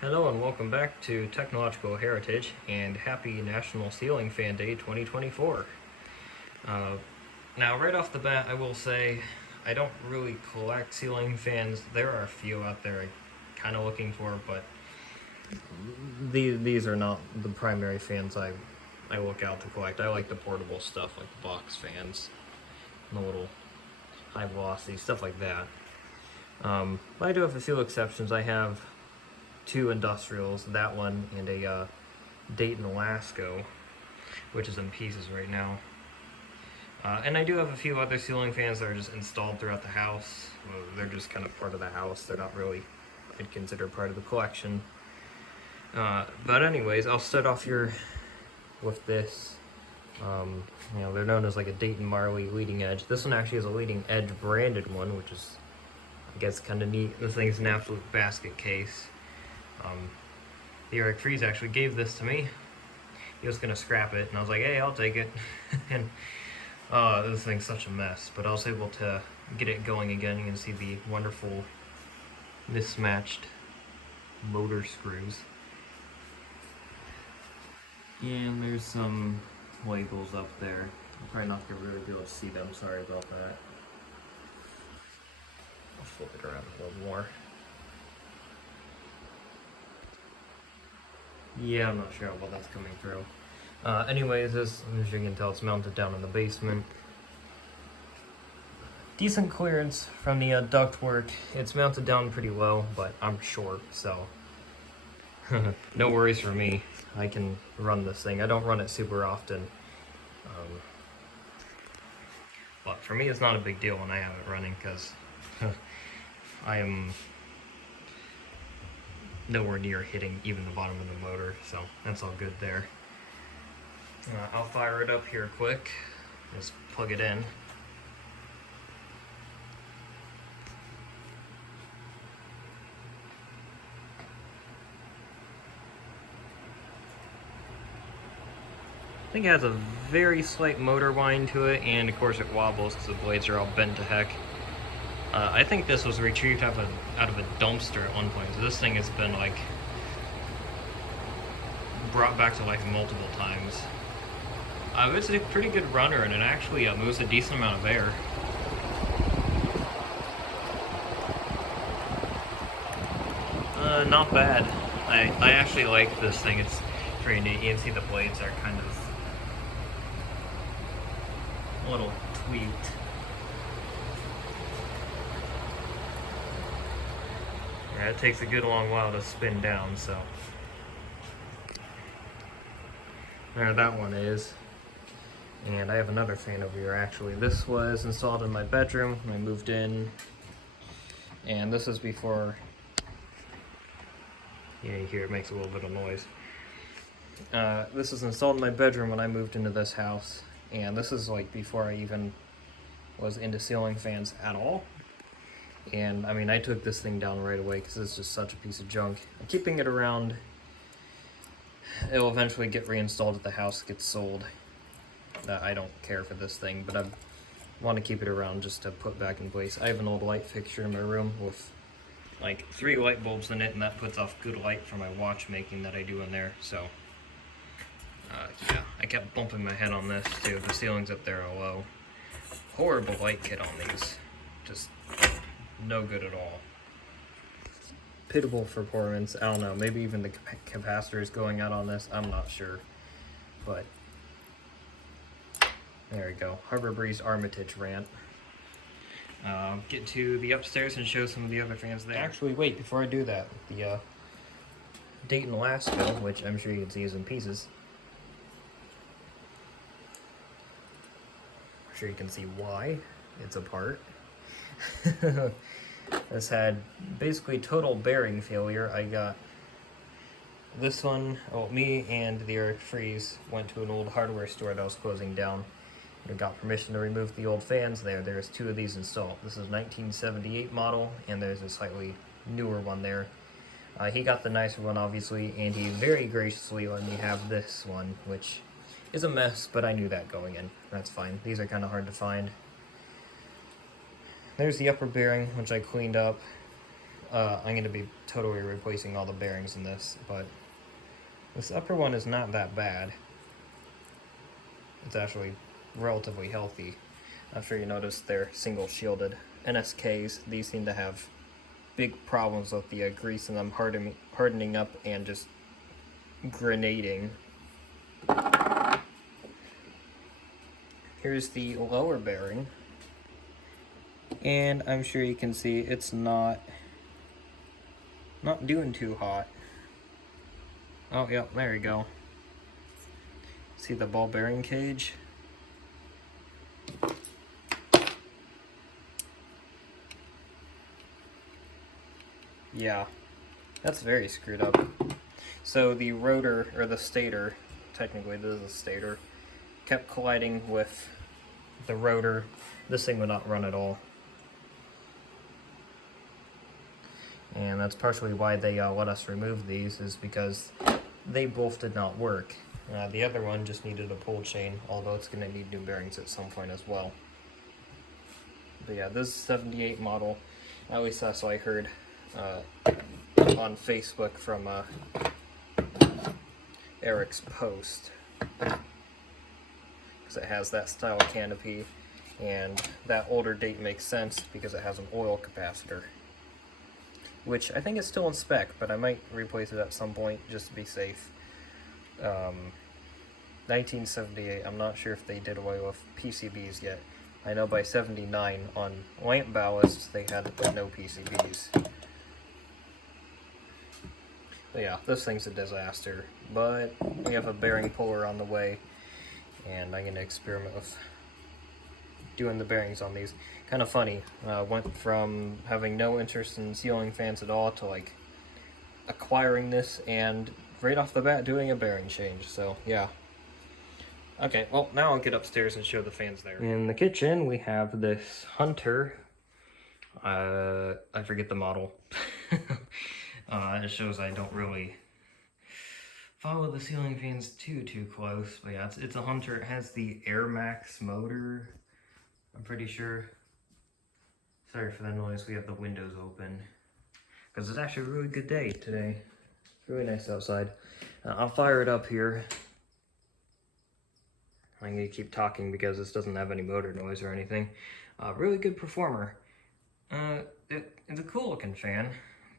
Hello and welcome back to Technological Heritage and happy National Ceiling Fan Day 2024. Uh, Now, right off the bat, I will say I don't really collect ceiling fans. There are a few out there I'm kind of looking for, but these are not the primary fans I look out to collect. I like the portable stuff like the box fans, and the little high velocity stuff like that. But I do have a few exceptions. I have two industrials, that one and a Dayton Lasco, which is in pieces right now. And I do have a few other ceiling fans that are just installed throughout the house. Well, they're just kind of part of the house. They're not really, I'd consider part of the collection. But anyways, I'll start off here with this. They're known as like a Dayton Marley leading edge. This one actually is a leading edge branded one, which is, I guess, kind of neat. This thing's an absolute basket case. The Eric Fries actually gave this to me. He was gonna scrap it, and I was like, "Hey, I'll take it." And this thing's such a mess, but I was able to get it going again. You can see the wonderful mismatched motor screws. And there's some labels up there. I'm probably not gonna really be able to see them, sorry about that. I'll flip it around a little more. Yeah, I'm not sure how well that's coming through. Anyways, this, as you can tell, it's mounted down in the basement. Decent clearance from the ductwork. It's mounted down pretty low, but I'm short, so no worries for me. I can run this thing. I don't run it super often. But for me, it's not a big deal when I have it running, because I am nowhere near hitting even the bottom of the motor, so that's all good there. I'll fire it up here quick. Just plug it in. I think it has a very slight motor whine to it, and of course it wobbles because the blades are all bent to heck. I think this was retrieved out of a dumpster at one point, so this thing has been like brought back to life multiple times. It's a pretty good runner, and it actually moves a decent amount of air. Not bad. I actually like this thing. It's pretty neat. You can see the blades are kind of a little tweaked. Yeah, it takes a good long while to spin down, so. There that one is. And I have another fan over here actually. This was installed in my bedroom when I moved in. And this is before, you hear it makes a little bit of noise. This was installed in my bedroom when I moved into this house. And this is like before I even was into ceiling fans at all. And I mean, I took this thing down right away because it's just such a piece of junk. I'm keeping it around. It'll eventually get reinstalled if the house gets sold. I don't care for this thing, but I want to keep it around just to put back in place. I have an old light fixture in my room with like 3 light bulbs in it, and that puts off good light for my watchmaking that I do in there. So yeah, I kept bumping my head on this too. The ceilings up there are low. Horrible light kit on these. Just no good at all. Pitiable performance. I don't know. Maybe even the capacitor is going out on this. I'm not sure. But there we go. Harbor Breeze Armitage rant. Get to the upstairs and show some of the other fans there. Actually, wait, before I do that, the Dayton Lasco, which I'm sure you can see is in pieces. I'm sure you can see why it's apart. This had basically total bearing failure. I got this one, me and the Eric Fries went to an old hardware store that was closing down. We got permission to remove the old fans there. There's 2 of these installed. This is 1978 model, and there's a slightly newer one there. He got the nicer one, obviously, and he very graciously let me have this one, which is a mess, but I knew that going in. That's fine. These are kind of hard to find. There's the upper bearing, which I cleaned up. I'm going to be totally replacing all the bearings in this, but this upper one is not that bad. It's actually relatively healthy. I'm sure you noticed they're single shielded. NSKs, these seem to have big problems with the grease in them hardening up and just grenading. Here's the lower bearing, and I'm sure you can see it's not doing too hot. Oh, yep, there you go. See the ball bearing cage? Yeah, that's very screwed up. So the rotor, or the stator, technically this is a stator, kept colliding with the rotor. This thing would not run at all. And that's partially why they let us remove these, is because they both did not work. The other one just needed a pull chain, although it's going to need new bearings at some point as well. But yeah, this is 78 model. At least that's what I heard on Facebook from Eric's post. Because it has that style canopy, and that older date makes sense because it has an oil capacitor. Which I think is still in spec, but I might replace it at some point just to be safe. 1978, I'm not sure if they did away with PCBs yet. I know by 79 on lamp ballasts they had no PCBs. But yeah, this thing's a disaster. But we have a bearing puller on the way, and I'm going to experiment with doing the bearings on these. Kind of funny, went from having no interest in ceiling fans at all to like acquiring this and right off the bat doing a bearing change, so yeah. Okay, well now I'll get upstairs and show the fans there. In the kitchen we have this Hunter, I forget the model. It shows I don't really follow the ceiling fans too close, but yeah, it's a Hunter. It has the Air Max motor, I'm pretty sure. Sorry for the noise, we have the windows open. Because it's actually a really good day today. It's really nice outside. I'll fire it up here. I'm going to keep talking because this doesn't have any motor noise or anything. Really good performer. It's a cool looking fan,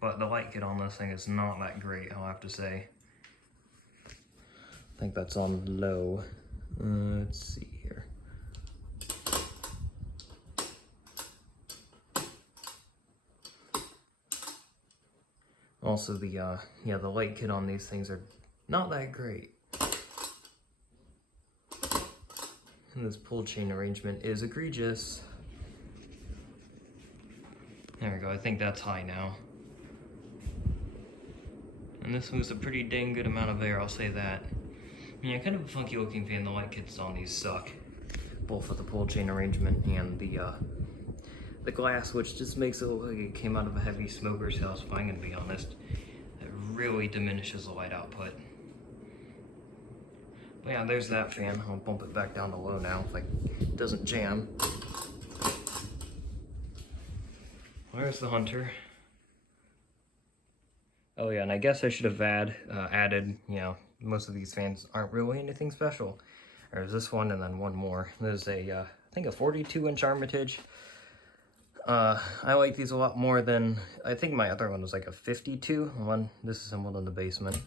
but the light kit on this thing is not that great, I'll have to say. I think that's on low. Let's see here. Also, the light kit on these things are not that great. And this pull chain arrangement is egregious. There we go, I think that's high now. And this moves a pretty dang good amount of air, I'll say that. Yeah, kind of a funky looking fan. The light kits on these suck. Both with the pull chain arrangement and the glass, which just makes it look like it came out of a heavy smoker's house, if I'm gonna be honest. It really diminishes the light output. But yeah, there's that fan. I'll bump it back down to low now if it doesn't jam. Where's the Hunter? Oh yeah, and I guess I should have added, most of these fans aren't really anything special. There's this one and then one more. There's a, I think a 42-inch Armitage. I like these a lot more than, I think my other one was like a 52 one. This is assembled in the basement.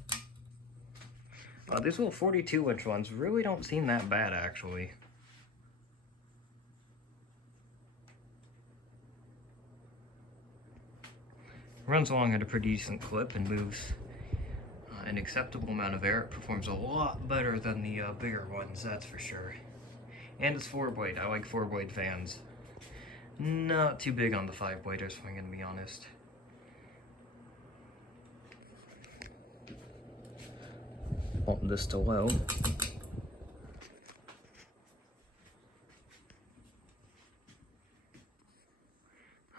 These little 42-inch ones really don't seem that bad, actually. Runs along at a pretty decent clip and moves an acceptable amount of air. It performs a lot better than the bigger ones, that's for sure. And it's 4-blade. I like 4-blade fans. Not too big on the 5-bladers, if I'm going to be honest. Bump this to low.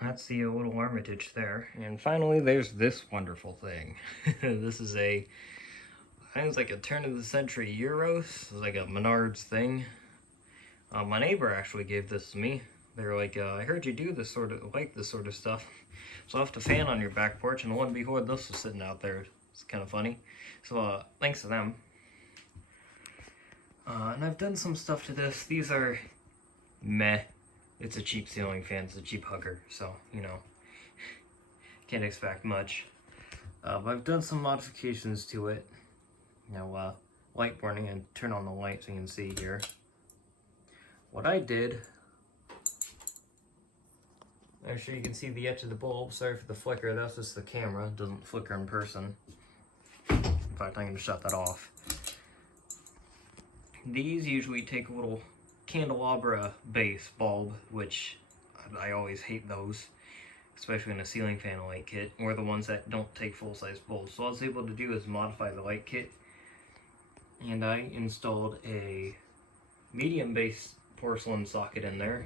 That's the little Armitage there. And finally, there's this wonderful thing. This is I think it's like a turn of the century Euros. It's like a Menards thing. My neighbor actually gave this to me They're like, I heard you do this sort of, like this sort of stuff. So I left a fan on your back porch, and lo and behold, this was sitting out there. It's kind of funny. So thanks to them. And I've done some stuff to this. These are meh. It's a cheap ceiling fan. It's a cheap hugger. So, you know, can't expect much. But I've done some modifications to it. You know, light burning, and turn on the light so you can see here. What I did, actually you can see the edge of the bulb. Sorry for the flicker, that's just the camera. It doesn't flicker in person. In fact, I'm going to shut that off. These usually take a little candelabra base bulb, which I always hate those, especially in a ceiling fan light kit, or the ones that don't take full-size bulbs. So what I was able to do is modify the light kit, and I installed a medium base porcelain socket in there,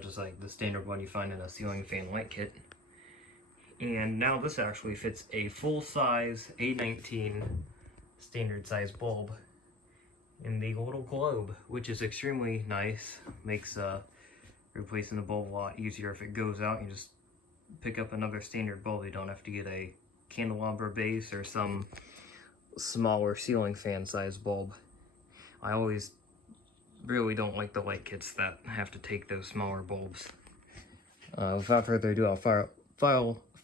just like the standard one you find in a ceiling fan light kit. And now this actually fits a full-size A19 standard size bulb in the little globe, which is extremely nice. Makes replacing the bulb a lot easier. If it goes out, you just pick up another standard bulb. You don't have to get a candelabra base or some smaller ceiling fan size bulb. I always really don't like the light kits that have to take those smaller bulbs. Without further ado, I'll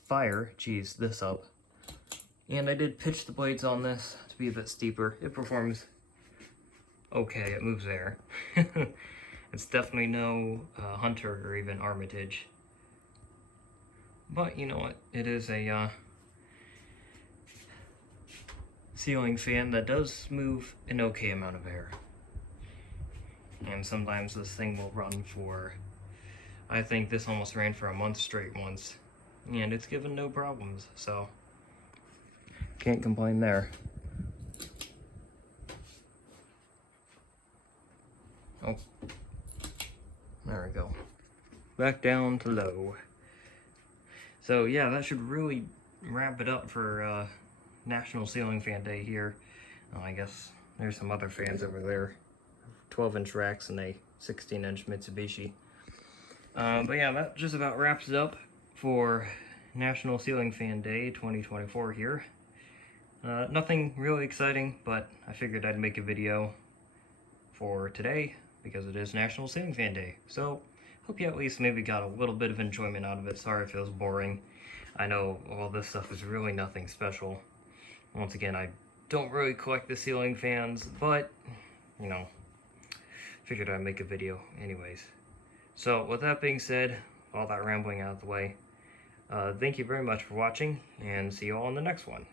fire this up. And I did pitch the blades on this to be a bit steeper. It performs okay, it moves air. It's definitely no Hunter or even Armitage. But you know what? It is a ceiling fan that does move an okay amount of air. And sometimes this thing will run for, I think this almost ran for a month straight once. And it's given no problems, so can't complain there. Oh, there we go. Back down to low. So yeah, that should really wrap it up for National Ceiling Fan Day here. I guess there's some other fans over there. 12-inch racks and a 16-inch Mitsubishi. But yeah, that just about wraps it up for National Ceiling Fan Day 2024 here. Nothing really exciting, but I figured I'd make a video for today because it is National Ceiling Fan Day. So, hope you at least maybe got a little bit of enjoyment out of it. Sorry if it was boring. I know all this stuff is really nothing special. Once again, I don't really collect the ceiling fans, but, you know, figured I'd make a video anyways. So, with that being said, all that rambling out of the way, thank you very much for watching, and see you all in the next one.